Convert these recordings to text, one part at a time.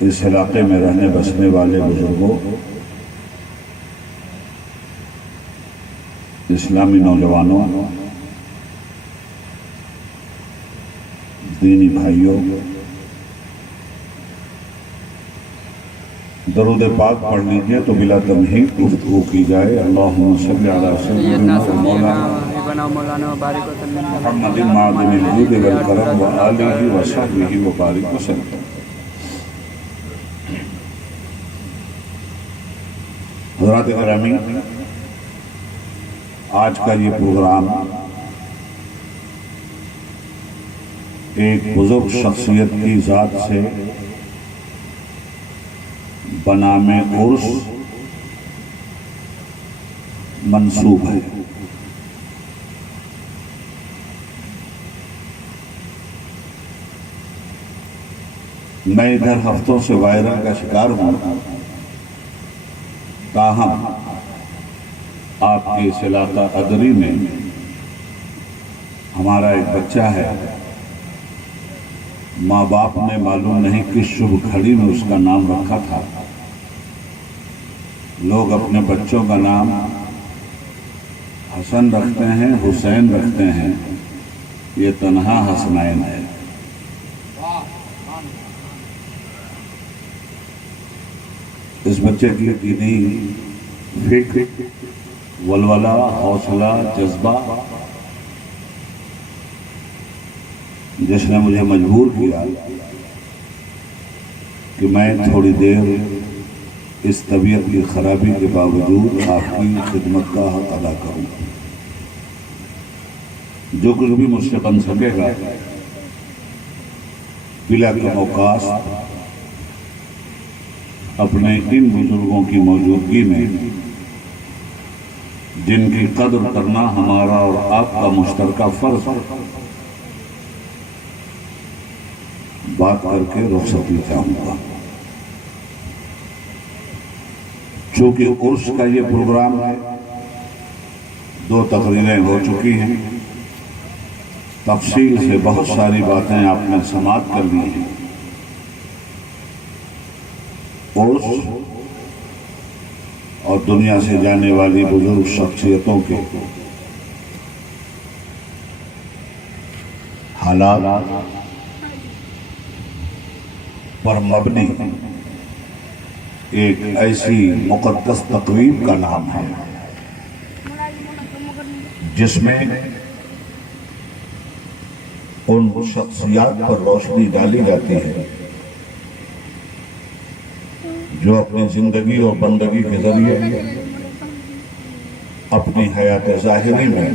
اس علاقے میں رہنے بسنے والے بزرگوں، اسلامی نوجوانوں، دینی بھائیوں، درود پاک پڑھ لیجئے تو بلا تمہید گفتگو کی جائے۔ اللہم صلی علی سیدنا و مولانا محمد معدن الجود والکرم و آلہ و صحبہ مبارک وسلم۔ حضرات گرامی، آج کا یہ پروگرام ایک بزرگ شخصیت کی ذات سے بنام عرس منسوب ہے۔ میں ادھر ہفتوں سے وائرل کا شکار ہوں، تاہم آپ کے اس علاقہ ادری میں ہمارا ایک بچہ ہے، ماں باپ نے معلوم نہیں کس شبھ گھڑی میں اس کا نام رکھا تھا۔ لوگ اپنے بچوں کا نام حسن رکھتے ہیں، حسین رکھتے ہیں، یہ تنہا حسنین ہے۔ اس بچے کی دینی فکر، ولولہ، حوصلہ، جذبہ جس نے مجھے مجبور کیا کہ میں تھوڑی دیر اس طبیعت کی خرابی کے باوجود آپ کی خدمت کا حق ادا کروں۔ جو کچھ بھی مجھ سے بن سکے گا بلا کم اوقات اپنے ان بزرگوں کی موجودگی میں، جن کی قدر کرنا ہمارا اور آپ کا مشترکہ فرض ہے، بات کر کے رخصتی چاہوں گا۔ چونکہ عرس کا یہ پروگرام ہے، 2 تقریریں ہو چکی ہیں، تفصیل سے بہت ساری باتیں آپ نے سماعت کر لی ہیں۔ عرس اور دنیا سے جانے والی بزرگ شخصیتوں کے حالات پر مبنی ایک ایسی مقدس تقریب کا نام ہے جس میں ان شخصیات پر روشنی ڈالی جاتی ہے جو اپنی زندگی اور بندگی کے ذریعے اپنی حیات ظاہری میں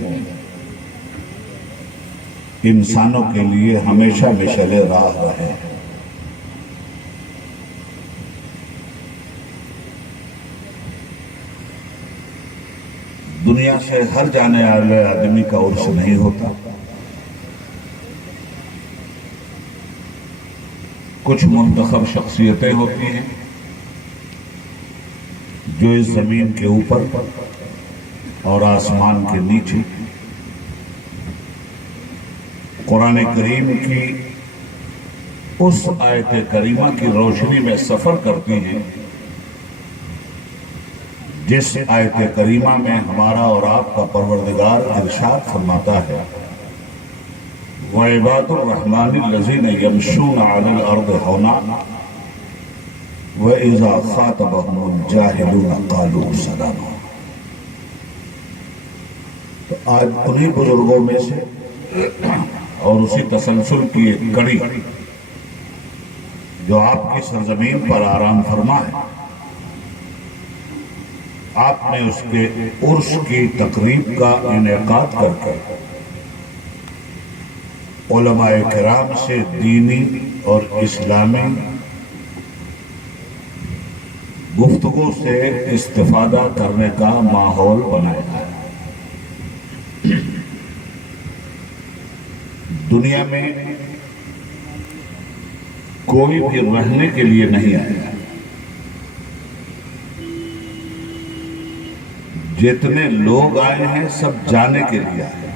انسانوں کے لیے ہمیشہ مشعل راہ رہے۔ دنیا سے ہر جانے والے آدمی کا عرس نہیں ہوتا، کچھ منتخب شخصیتیں ہوتی ہیں جو اس زمین کے اوپر اور آسمان کے نیچے قرآن کریم کی اس آیت کریمہ کی روشنی میں سفر کرتی ہیں جس آیت کریمہ میں ہمارا اور آپ کا پروردگار ارشاد فرماتا ہے وَعِبَادُ الرَّحْمَنِ الَّذِينَ يَمْشُونَ عَلَى الْأَرْضِ هَوْنًا وَإِذَا خَاطَبَهُمُ الْجَاهِلُونَ قَالُوا سَلَامًا۔ تو آج انہی بزرگوں میں سے اور اسی تسلسل کی ایک کڑی جو آپ کی سرزمین پر آرام فرما ہے، آپ نے اس کے عرس کی تقریب کا انعقاد کر کے علماء کرام سے دینی اور اسلامی گفتگو سے استفادہ کرنے کا ماحول بنایا ہے۔ دنیا میں کوئی بھی رہنے کے لیے نہیں آیا، جتنے لوگ آئے ہیں سب جانے کے لیے آئے،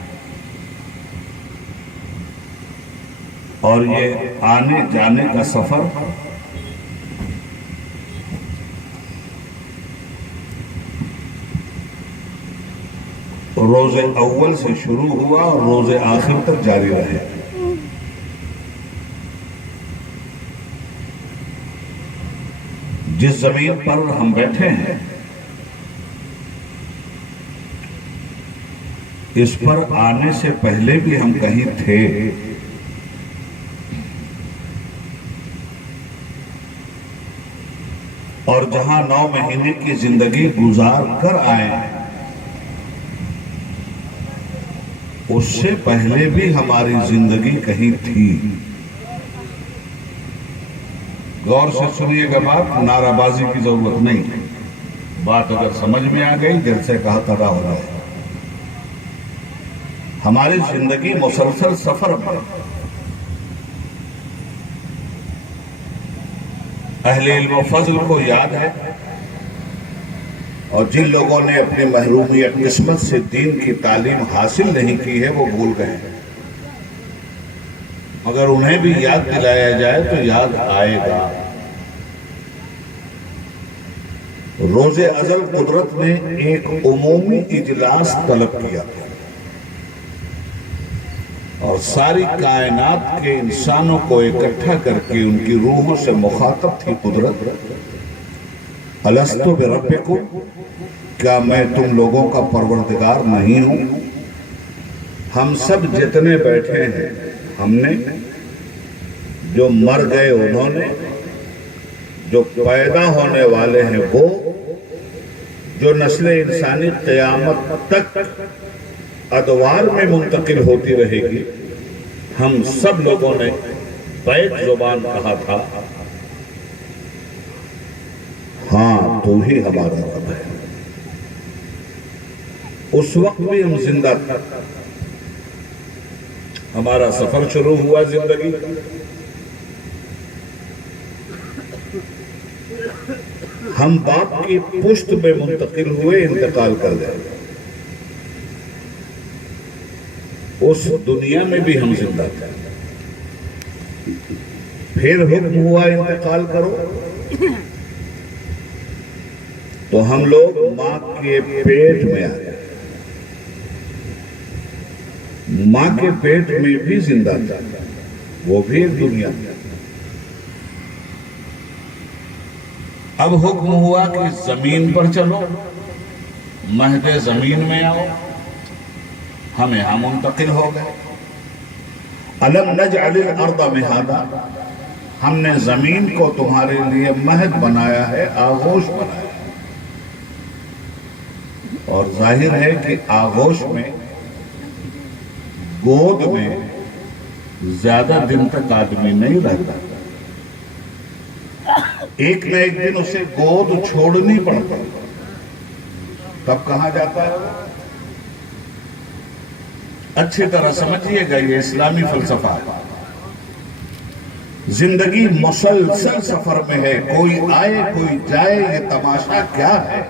اور یہ آنے جانے کا سفر روز اول سے شروع ہوا اور روز آخر تک جاری رہے. جس زمین پر ہم بیٹھے ہیں اس پر آنے سے پہلے بھی ہم کہیں تھے. اور جہاں 9 مہینے کی زندگی گزار کر آئے اس سے پہلے بھی ہماری زندگی کہیں تھی. غور سے سنیے گا بات، نعرہ بازی کی ضرورت نہیں. بات اگر سمجھ میں آ گئی جلسے کہا تدا ہو رہا ہے. ہماری زندگی مسلسل سفر پر. اہل علم و فضل کو یاد ہے، اور جن لوگوں نے اپنی محرومیت قسمت سے دین کی تعلیم حاصل نہیں کی ہے وہ بھول گئے. مگر انہیں بھی یاد دلایا جائے تو یاد آئے گا. روز ازل قدرت نے ایک عمومی اجلاس طلب کیا تھا اور ساری کائنات کے انسانوں کو اکٹھا کر کے ان کی روحوں سے مخاطب تھی قدرت. الستو بربکم، کیا میں تم لوگوں کا پروردگار نہیں ہوں؟ ہم سب جتنے بیٹھے ہیں، ہم نے، جو مر گئے انہوں نے، جو پیدا ہونے والے ہیں وہ، جو نسل انسانی قیامت تک ادوار میں منتقل ہوتی رہے گی، ہم سب لوگوں نے بیک زبان کہا تھا ہاں تو ہی ہمارا رب ہے. اس وقت بھی ہم زندہ تھے. ہمارا سفر شروع ہوا زندگی. ہم باپ کی پشت میں منتقل ہوئے، انتقال کر گئے. اس دنیا میں بھی ہم زندہ تھے. پھر حکم ہوا انتقال کرو، تو ہم لوگ ماں کے پیٹ میں آ گئے. ماں کے پیٹ میں بھی زندہ تھا، وہ بھی ایک دنیا تھا. اب حکم ہوا کہ زمین پر چلو، مہد زمین میں آؤ. ہم یہاں منتقل ہو گئے. الم نجعل الارض مہادا، ہم نے زمین کو تمہارے لیے مہد بنایا ہے، آغوش بنایا ہے. اور ظاہر ہے کہ آغوش میں، گود میں زیادہ دن تک آدمی نہیں رہتا. ایک نہ ایک دن اسے گود چھوڑنی پڑتی. تب کہاں جاتا ہے؟ اچھی طرح سمجھیے گا، یہ اسلامی فلسفہ ہے. زندگی مسلسل سفر میں ہے. کوئی آئے کوئی جائے، یہ تماشا کیا ہے؟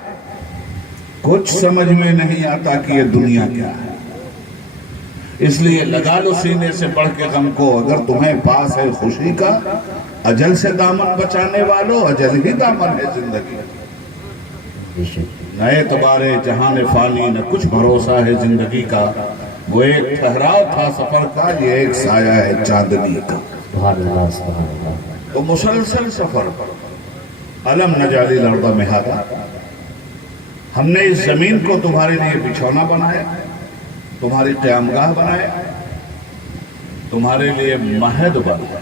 کچھ سمجھ میں نہیں آتا کہ یہ دنیا کیا ہے. اس لیے لگا لو سینے سے بڑھ کے غم کو. اگر تمہیں پاس ہے خوشی کا، اجل سے دامن بچانے والوں، اجل ہی دامن ہے زندگی. نہ اعتبار جہان فانی، نہ کچھ بھروسہ ہے زندگی کا. وہ ایک ٹھہراؤ تھا سفر کا، یہ ایک سایہ ہے چاندنی کا. تو مسلسل سفر. الم نجعل الارض مہادا، ہم نے اس زمین کو تمہارے لیے بچھونا بنایا، تمہاری قیامگاہ بنایا، تمہارے لیے مہد بنایا.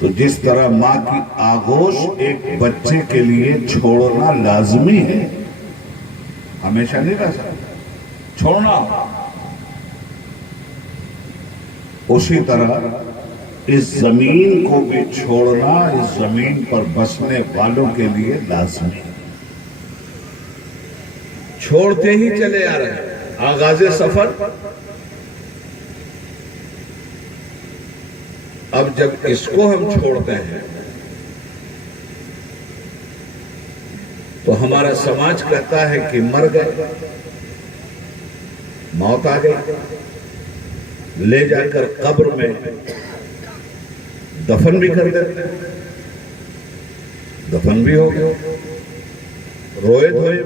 تو جس طرح ماں کی آغوش ایک بچے کے لیے چھوڑنا لازمی ہے، ہمیشہ نہیں رہ سکتا، چھوڑنا. اسی طرح اس زمین کو بھی چھوڑنا اس زمین پر بسنے والوں کے لیے لازمی ہے. چھوڑتے ہی چلے آ رہے ہیں. آغاز سفر. اب جب اس کو ہم چھوڑتے ہیں تو ہمارا سماج کہتا ہے کہ مر گئے، موت آ گئی. لے جا کر قبر میں دفن بھی کر دیتے. دفن بھی ہو گئے، روئے دھوئے.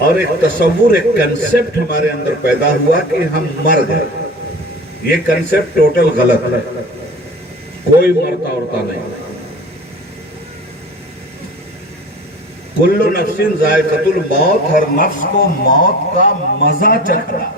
اور ایک تصور، ایک کنسپٹ ہمارے اندر پیدا ہوا کہ ہم مر گئے. یہ کنسپٹ ٹوٹل غلط ہے. کوئی مرتا اڑتا نہیں. کل نفس ذائقۃ الموت، ہر نفس کو موت کا مزہ چکھنا.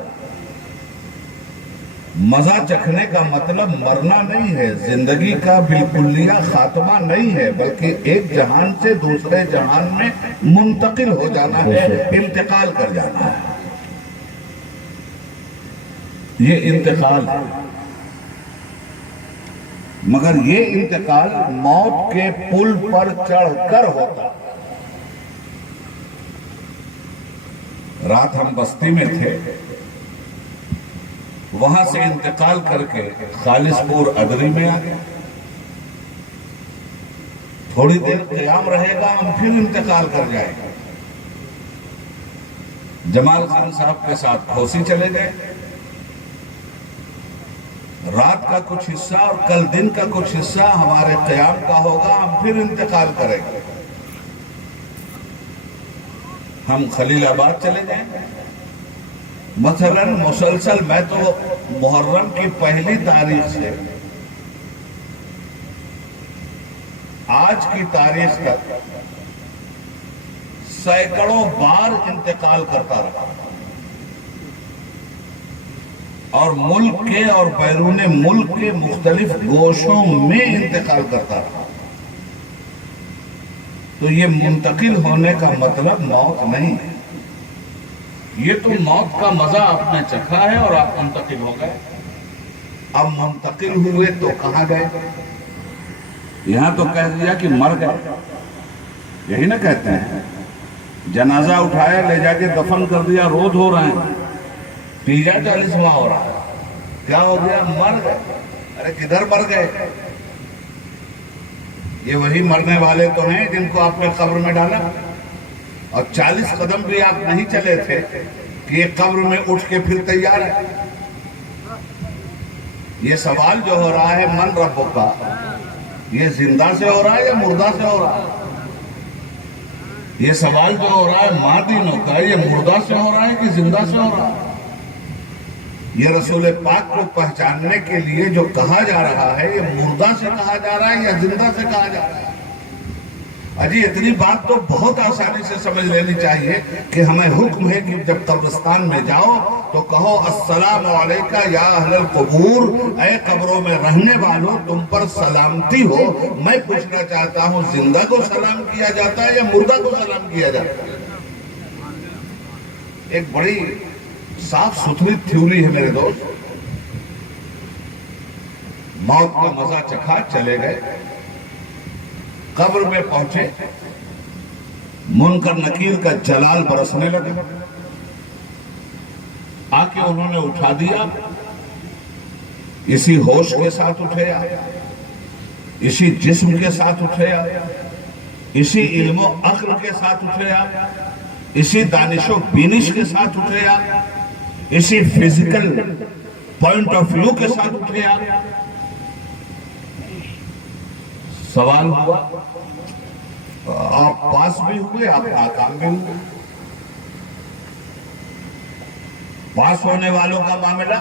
مزہ چکھنے کا مطلب مرنا نہیں ہے، زندگی کا بالکلیہ خاتمہ نہیں ہے، بلکہ ایک جہان سے دوسرے جہان میں منتقل ہو جانا ہے، انتقال کر جانا ہے. یہ انتقال ہے، مگر یہ انتقال موت کے پل پر چڑھ کر ہوتا. رات ہم بستی میں تھے، وہاں سے انتقال کر کے خالص پور ادری میں آ گئے. تھوڑی دیر قیام رہے گا، ہم پھر انتقال کر جائیں گے. جمال خان صاحب کے ساتھ کھوسی چلے گئے. رات کا کچھ حصہ اور کل دن کا کچھ حصہ ہمارے قیام کا ہوگا، ہم پھر انتقال کریں گے. ہم خلیل آباد چلے جائیں. مثلا مسلسل میں تو محرم کی پہلی تاریخ سے آج کی تاریخ تک سینکڑوں بار انتقال کرتا رہا، اور ملک کے اور بیرون ملک کے مختلف گوشوں میں انتقال کرتا رہا. تو یہ منتقل ہونے کا مطلب موت نہیں ہے. یہ تو موت کا مزہ آپ نے چکھا ہے اور آپ منتقل ہو گئے. اب منتقل ہوئے تو کہاں گئے؟ یہاں تو کہہ دیا کہ مر گئے. یہی نہ کہتے ہیں؟ جنازہ اٹھایا، لے جا کے دفن کر دیا، روز ہو رہے ہیں، تیجا 40واں ہو رہا ہے. کیا ہو گیا؟ مر گئے. ارے کدھر مر گئے؟ یہ وہی مرنے والے تو ہیں جن کو آپ نے قبر میں ڈالا، اور 40 قدم بھی آپ نہیں چلے تھے کہ یہ قبر میں اٹھ کے پھر تیار ہے. یہ سوال جو ہو رہا ہے من ربک کا، یہ زندہ سے ہو رہا ہے یا مردہ سے ہو رہا ہے؟ یہ سوال جو ہو رہا ہے ماں دینوں کا، یہ مردہ سے ہو رہا ہے کہ زندہ سے ہو رہا ہے؟ یہ رسول پاک کو پہچاننے کے لیے جو کہا جا رہا ہے، یہ مردہ سے کہا جا رہا ہے یا زندہ سے کہا جا رہا ہے؟ اجی اتنی بات تو بہت آسانی سے سمجھ لینی چاہیے کہ ہمیں حکم ہے کہ جب قبرستان میں جاؤ تو کہو السلام علیکہ یا اہل القبور، اے قبروں میں رہنے والوں تم پر سلامتی ہو. میں پوچھنا چاہتا ہوں زندہ کو سلام کیا جاتا ہے یا مردہ کو سلام کیا جاتا ہے؟ ایک بڑی صاف ستھری تھیوری ہے میرے دوست. موت کا مزہ چکھا، چلے گئے، قبر میں پہنچے، منکر نکیر کا جلال برسنے لگا. آ کے انہوں نے اٹھا دیا. اسی ہوش کے ساتھ اٹھے آیا، اسی جسم کے ساتھ اٹھے آیا، اسی علم و عقل کے ساتھ اٹھے آیا، اسی دانش و بینش کے ساتھ اٹھے آیا، اسی فزیکل پوائنٹ آف ویو کے ساتھ اٹھے آیا. سوال ہوا، آپ پاس بھی ہوئے، آپ ناکام بھی ہوئے. پاس ہونے والوں کا معاملہ،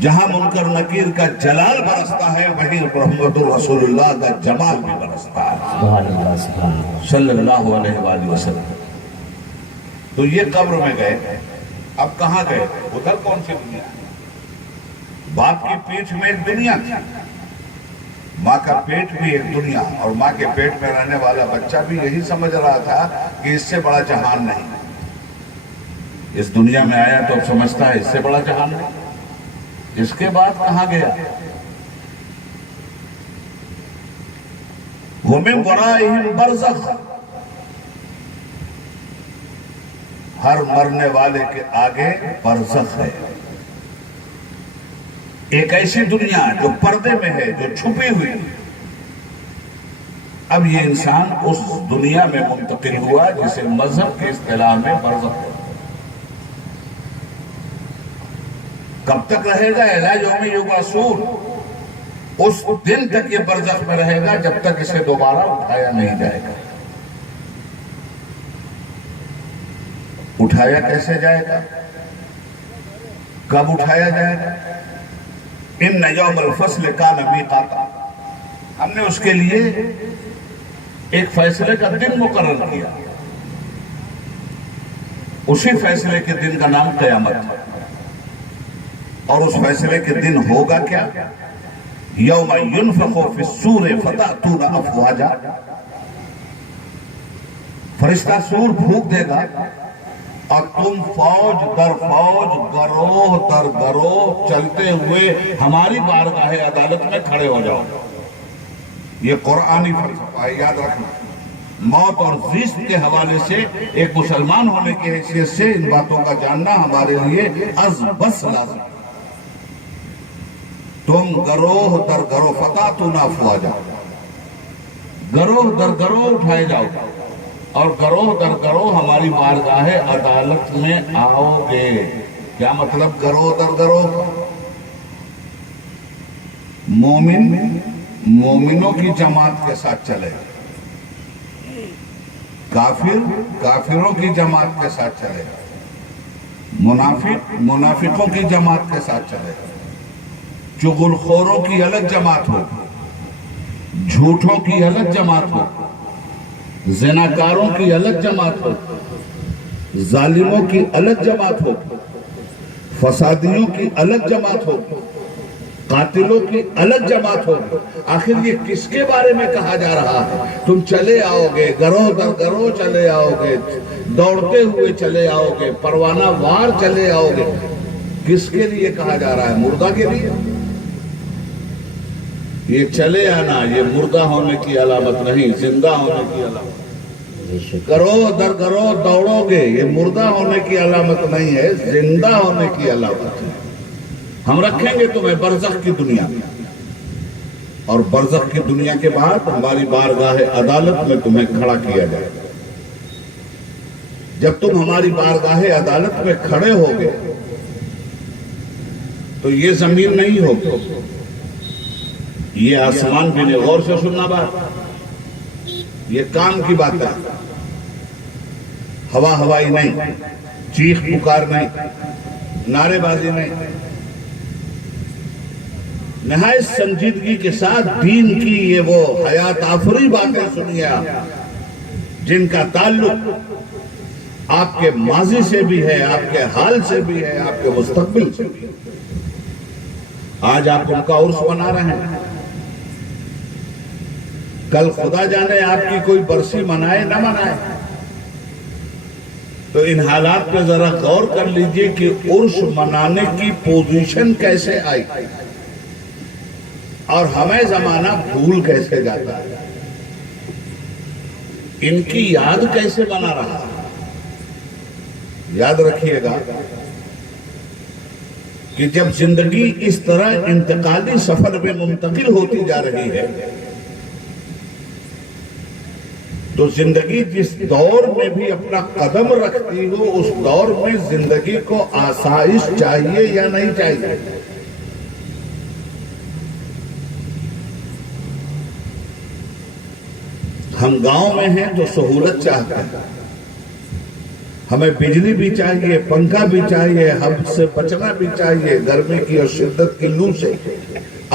جہاں منکر نکیر کا جلال برستا ہے وہیں محمد رسول اللہ کا جمال بھی برستا ہے صلی اللہ علیہ وآلہ وسلم. تو یہ قبر میں گئے. اب کہاں گئے؟ ادھر کون سی دنیا ہے؟ باپ کی پیٹھ میں ایک دنیا تھی، ماں کا پیٹ بھی ایک دنیا، اور ماں کے پیٹ میں رہنے والا بچہ بھی یہی سمجھ رہا تھا کہ اس سے بڑا جہان نہیں. اس دنیا میں آیا تو اب سمجھتا ہے اس سے بڑا جہان نہیں. اس کے بعد کہاں گیا؟ وَمِن وَرَائِهِمْ بَرْزَخٌ، ہر مرنے والے کے آگے برزخ ہے. ایک ایسی دنیا جو پردے میں ہے، جو چھپی ہوئی. اب یہ انسان اس دنیا میں منتقل ہوا جسے مذہب کی اصطلاح میں برزخ ہے. کب تک رہے گا؟ اِلیٰ یوم یبعثون، اس دن تک یہ برزخ میں رہے گا جب تک اسے دوبارہ اٹھایا نہیں جائے گا. اٹھایا کیسے جائے گا؟ کب اٹھایا جائے گا؟ ان یوم الفصل کان میقاتا، ہم نے اس کے لیے ایک فیصلے کا دن مقرر کیا، اسی فیصلے کے دن کا نام قیامت ہے۔ اور اس فیصلے کے دن ہوگا کیا؟ یوم ینفخ فی الصور فتأتون افواجا، فرشتہ سور پھونک دے گا اور تم فوج در فوج، گروہ در گروہ چلتے ہوئے ہماری بارگاہ عدالت میں کھڑے ہو جاؤ۔ یہ قرآنی فلسفہ ہے، یاد رکھنا۔ موت اور زیست کے حوالے سے ایک مسلمان ہونے کی حیثیت سے ان باتوں کا جاننا ہمارے لیے از بس لازم۔ تم گروہ در گروہ فتأتون افواجا، گروہ در گروہ اٹھائے جاؤ اور گروہ در گروہ ہماری بارگاہ عدالت میں آؤ گے۔ کیا مطلب گروہ در گروہ؟ مومن مومنوں کی جماعت کے ساتھ چلے، کافر کافروں کی جماعت کے ساتھ چلے، منافق منافقوں کی جماعت کے ساتھ چلے، چغل خوروں کی الگ جماعت ہو، جھوٹوں کی الگ جماعت ہو، زناکاروں کی الگ جماعت ہو، ظالموں کی الگ جماعت ہو، فسادیوں کی الگ جماعت ہو، قاتلوں کی الگ جماعت ہو۔ آخر یہ کس کے بارے میں کہا جا رہا ہے؟ تم چلے آؤ گے، گروہ در گروہ چلے آؤ گے، دوڑتے ہوئے چلے آؤ گے، پروانہ وار چلے آؤ گے۔ کس کے لیے کہا جا رہا ہے؟ مردہ کے لیے؟ یہ چلے آنا یہ مردہ ہونے کی علامت نہیں، زندہ ہونے کی علامت۔ گروہ در گروہ دوڑو گے، یہ مردہ ہونے کی علامت نہیں ہے، زندہ ہونے کی علامت ہے۔ ہم رکھیں گے تمہیں برزخ کی دنیا میں، اور برزخ کی دنیا کے بعد ہماری بارگاہ عدالت میں تمہیں کھڑا کیا جائے گا۔ جب تم ہماری بارگاہ عدالت میں کھڑے ہوگے تو یہ زمین نہیں ہوگی، یہ آسمان بھی نہیں۔ غور سے سننا بات، یہ کام کی بات ہے، ہوا ہوائی نہیں، چیخ پکار نہیں، نعرے بازی نہیں۔ نہایت سنجیدگی کے ساتھ دین کی یہ وہ حیات آفری باتیں سنیے جن کا تعلق آپ کے ماضی سے بھی ہے، آپ کے حال سے بھی ہے، آپ کے مستقبل سے بھی ہے۔ آج آپ ان کا عرس منا رہے ہیں، کل خدا جانے آپ کی کوئی برسی منائے نہ منائے۔ تو ان حالات پہ ذرا غور کر لیجئے کہ عرس منانے کی پوزیشن کیسے آئی اور ہمیں زمانہ بھول کیسے جاتا ہے، ان کی یاد کیسے بنا رہا ہے۔ یاد رکھیے گا کہ جب زندگی اس طرح انتقالی سفر میں منتقل ہوتی جا رہی ہے تو زندگی جس دور میں بھی اپنا قدم رکھتی ہو اس دور میں زندگی کو آسائش چاہیے یا نہیں چاہیے؟ ہم گاؤں میں ہیں تو سہولت چاہتے ہیں، ہمیں بجلی بھی چاہیے، پنکھا بھی چاہیے، ہم سے بچنا بھی چاہیے، گرمی کی اور شدت کی لو سے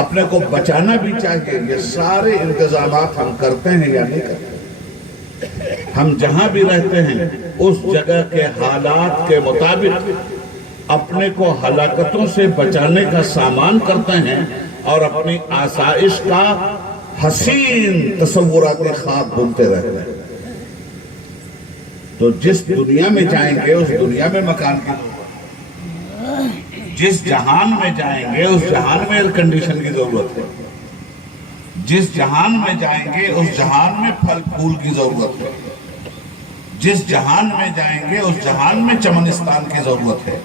اپنے کو بچانا بھی چاہیے۔ یہ سارے انتظامات ہم کرتے ہیں یا نہیں کرتے؟ ہم جہاں بھی رہتے ہیں اس جگہ کے حالات کے مطابق اپنے کو ہلاکتوں سے بچانے کا سامان کرتے ہیں اور اپنی آسائش کا حسین تصورات خواب بنتے رہتے ہیں۔ تو جس دنیا میں جائیں گے اس دنیا میں مکان کی ضرورت ہے، جس جہان میں جائیں گے اس جہان میں ایئر کنڈیشن کی ضرورت ہے، جس جہان میں جائیں گے اس جہان میں پھل پھول کی ضرورت ہے، جس جہان میں جائیں گے اس جہان میں چمنستان کی ضرورت ہے۔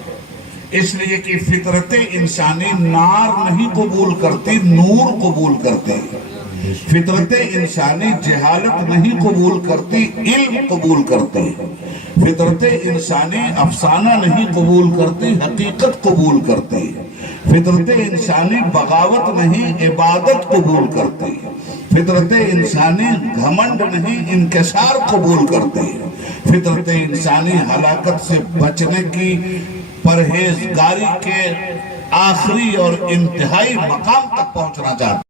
اس لیے کہ فطرت انسانی نار نہیں قبول کرتی، نور قبول کرتی۔ فطرت انسانی جہالت نہیں قبول کرتی، علم قبول کرتی۔ فطرت انسانی افسانہ نہیں قبول کرتی، حقیقت قبول کرتی۔ فطرت انسانی بغاوت نہیں، عبادت قبول کرتی۔ فطرت انسانی گھمنڈ نہیں، انکسار قبول کرتی۔ فطرت انسانی ہلاکت سے بچنے کی پرہیزگاری کے آخری اور انتہائی مقام تک پہنچنا چاہتے ہیں۔